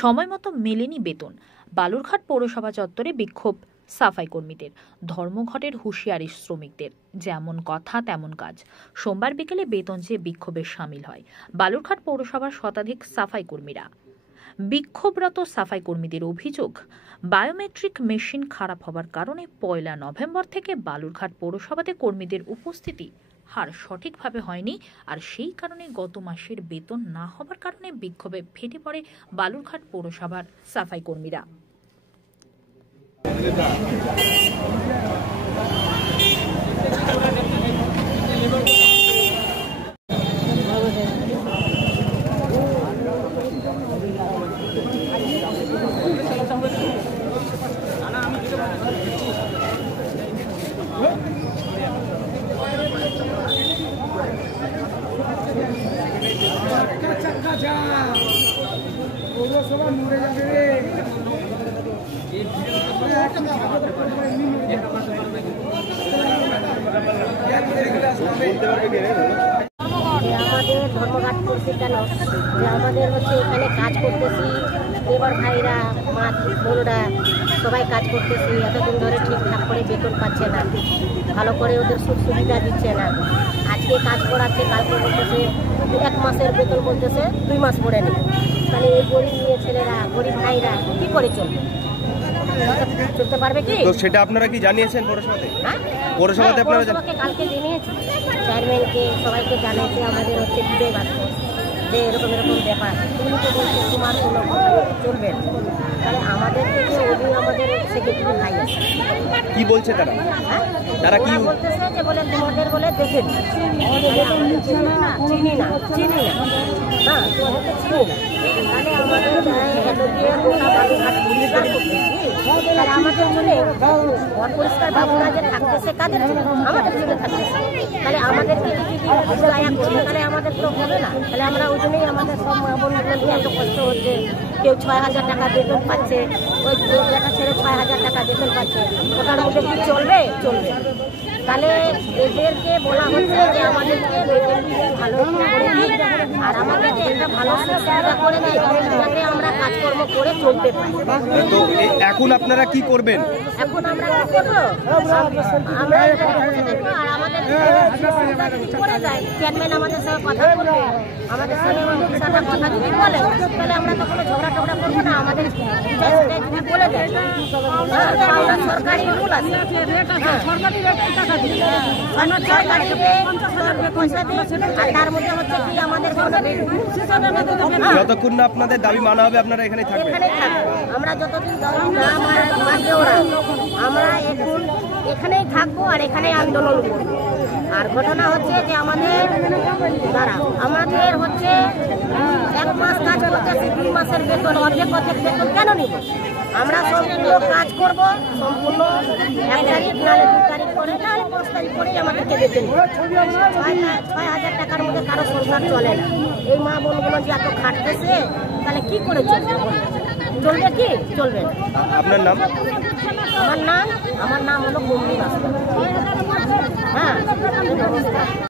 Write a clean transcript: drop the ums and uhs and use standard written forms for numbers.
সময়মতো মেলেনি বেতন। বালুরঘাট পৌরসভা চত্বরে বিক্ষোভ সাফাই কর্মীদের। ধর্মঘটের হুঁশিয়ারি শ্রমিকদের, যেমন কথা তেমন কাজ। সোমবার বিকেলে বেতন চেয়ে বিক্ষোভে সামিল হয় বালুরঘাট পৌরসভার শতাধিক সাফাই কর্মীরা। বিক্ষোভরত সাফাই কর্মীদের অভিযোগ, বায়োমেট্রিক মেশিন খারাপ হওয়ার কারণে 1 নভেম্বর থেকে বালুরঘাট পৌরসভাতে কর্মীদের উপস্থিতি হার সঠিকভাবে হয়নি, আর সেই কারণে গত মাসের বেতন না হওয়ার কারণে বিক্ষোভে ফেটে পড়ে বালুরঘাট পৌরসভার সাফাই কর্মীরা। আমাদের ধর্মঘাট করছে কেন? যে আমাদের হচ্ছে এখানে কাজ করতেছি, এবার ভাইরা মা বোনরা সবাই কাজ করতেছি, এতদিন ধরে ঠিকঠাক করে বেতন পাচ্ছে না, ভালো করে ওদের সুখ সুবিধা দিচ্ছে না। আজকে কাজ করাচ্ছে, কালকে বলতেছে 1 মাসের বেতন, বলতেছে 2 মাস পরে নেবে। তাহলে এই গরিব নিয়ে ছেলেরা, গরিব ভাইরা কি করে চলতে পারবে কি? তো সেটা আপনারা কি জানিয়েছেন পৌরসভাতে? হ্যাঁ, পৌরসভাতে আপনারা কালকে জানিয়েছি, চেয়ারম্যানকে সবাইকে জানিয়েছি। আমাদের হচ্ছে বিজয় বাস্ক যে এরকম ব্যাপার, তুমি তো বলছো তোমার কোনো চলবে না। তাহলে আমাদের থেকে ওই আমাদের সেক্রেটারি ভাই আছে, কি বলছে তারা? হ্যাঁ, তারা কি বলতেছে যে বলে তোমাদের বলে দেখে চিনি না, হ্যাঁ চিনি না, তাহলে আমাদের গোটা বালুরঘাট পরিষ্কার করতেছি। তাহলে আমাদের জন্য পরিষ্কার বাবুরা যে থাকতেছে কাদের জন্য? আমাদের জন্য থাকতেছে। তাহলে আমাদেরকে যদি দয়া করবে তাহলে আমাদের তো হবে না। তাহলে আমরা ওই জন্যই আমাদের সব মা বোনগুলো নিয়ে এত কষ্ট হচ্ছে। কেউ 6,000 টাকা বেতন পাচ্ছে, ওই একটা ছেলে 6,000 টাকা বেতন পাচ্ছে, ওটার মধ্যে কি চলবে? তাহলে এদেরকে বলা হচ্ছে যে আমাদেরকে ভালো করে দিই, আর আমাদেরকে একটা ভালো সুবিধা করে দেয় যাতে আমরা কাজকর্ম করে চলতে পারি। তো এখন আপনারা কি করবেন? এখন আমরা কি করবো? আমরা আর আমাদের করে দেয় চেয়ারম্যান আমাদের সঙ্গে কথা বলবে, আমাদের সঙ্গে সাথে কথা যদি বলে তাহলে আমরা তো কোনো ঝগড়া টগড়া করবো না। আমাদের যদি বলে দেয় সরকারি রুল আছে, তার মধ্যে হচ্ছে কি আমাদের যতক্ষণ না আপনাদের দাবি মানা হবে আপনারা এখানে থাকবেন। আমরা যতদিন দাবি না মানবে ওরা, আমরা এখন এখানেই থাকবো আর এখানেই আন্দোলন করবো। আর ঘটনা হচ্ছে যে আমাদের হচ্ছে 1 মাস কাজ করতেছি, 2 মাসের বেতন, অর্ধেক বেতন কেন নিব? আমরা সম্পূর্ণ কাজ করবো, সম্পূর্ণ 1 তারিখ নাহলে 2 তারিখ করে নাহলে 5 তারিখ করেই আমাদেরকে বেতন 6,000 টাকার মধ্যে কারো সংসার চলে না। এই মা বোনগুলো যে এত খাটতেছে তাহলে কি করে চলবে কি? চলবে না। আপনার নাম? আমার নাম হলো গম্ভীর। হ্যাঁ, নমস্কার।